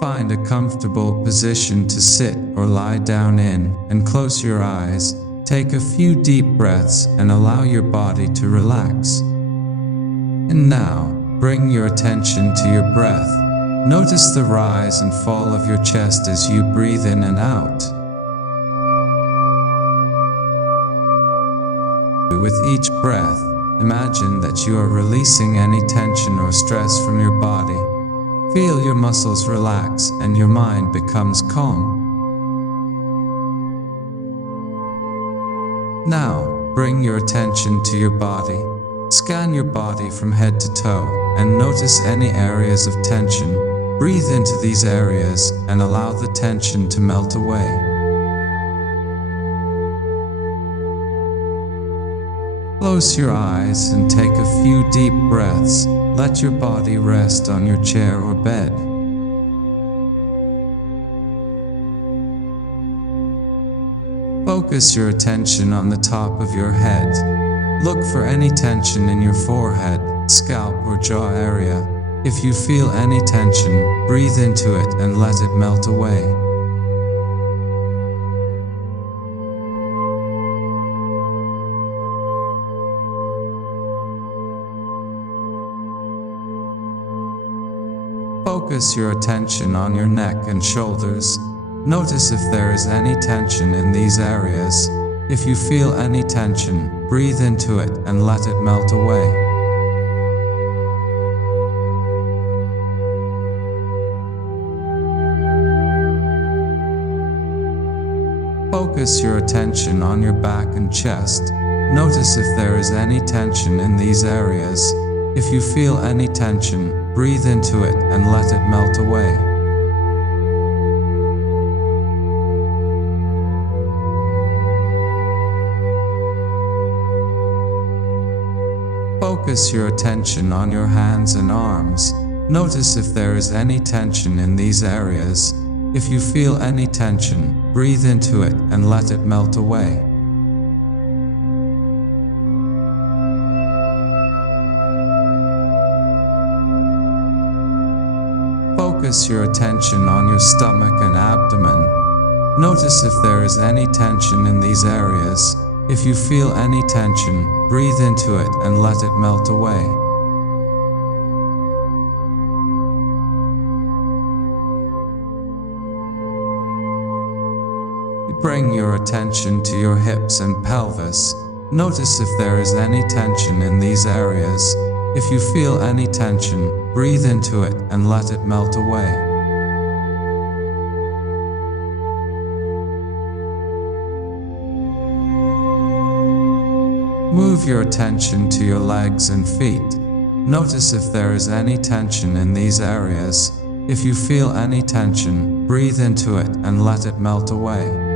Find a comfortable position to sit or lie down in and close your eyes. Take a few deep breaths and allow your body to relax. And now, bring your attention to your breath. Notice the rise and fall of your chest as you breathe in and out. With each breath, imagine that you are releasing any tension or stress from your body. Feel your muscles relax and your mind becomes calm. Now, bring your attention to your body. Scan your body from head to toe and notice any areas of tension. Breathe into these areas and allow the tension to melt away. Close your eyes and take a few deep breaths. Let your body rest on your chair or bed. Focus your attention on the top of your head. Look for any tension in your forehead, scalp or jaw area. If you feel any tension, breathe into it and let it melt away. Focus your attention on your neck and shoulders. Notice if there is any tension in these areas. If you feel any tension, breathe into it and let it melt away. Focus your attention on your back and chest. Notice if there is any tension in these areas. If you feel any tension, breathe into it and let it melt away. Focus your attention on your hands and arms. Notice if there is any tension in these areas. If you feel any tension, breathe into it and let it melt away. Focus your attention on your stomach and abdomen. Notice if there is any tension in these areas. If you feel any tension, breathe into it and let it melt away. Bring your attention to your hips and pelvis. Notice if there is any tension in these areas. If you feel any tension, breathe into it and let it melt away. Move your attention to your legs and feet. Notice if there is any tension in these areas. If you feel any tension, breathe into it and let it melt away.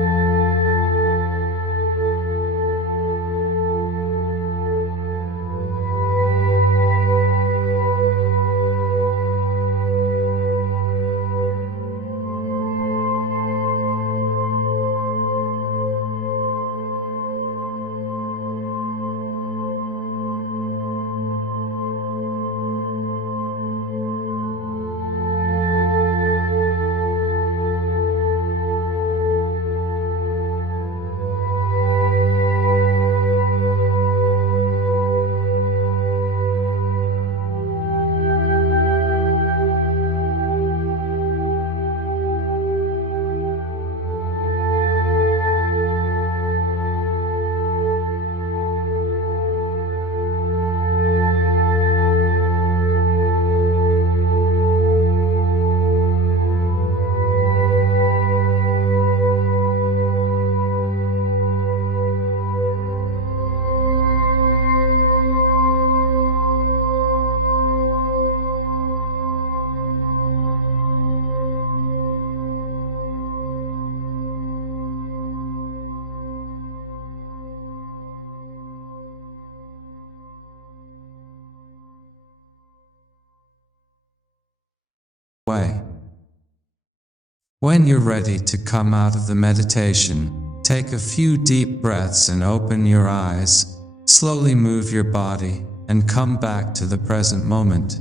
When you're ready to come out of the meditation, take a few deep breaths and open your eyes. Slowly move your body and come back to the present moment.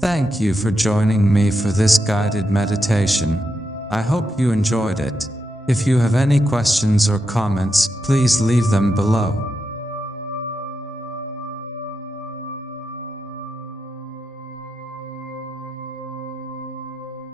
Thank you for joining me for this guided meditation. I hope you enjoyed it. If you have any questions or comments, please leave them below.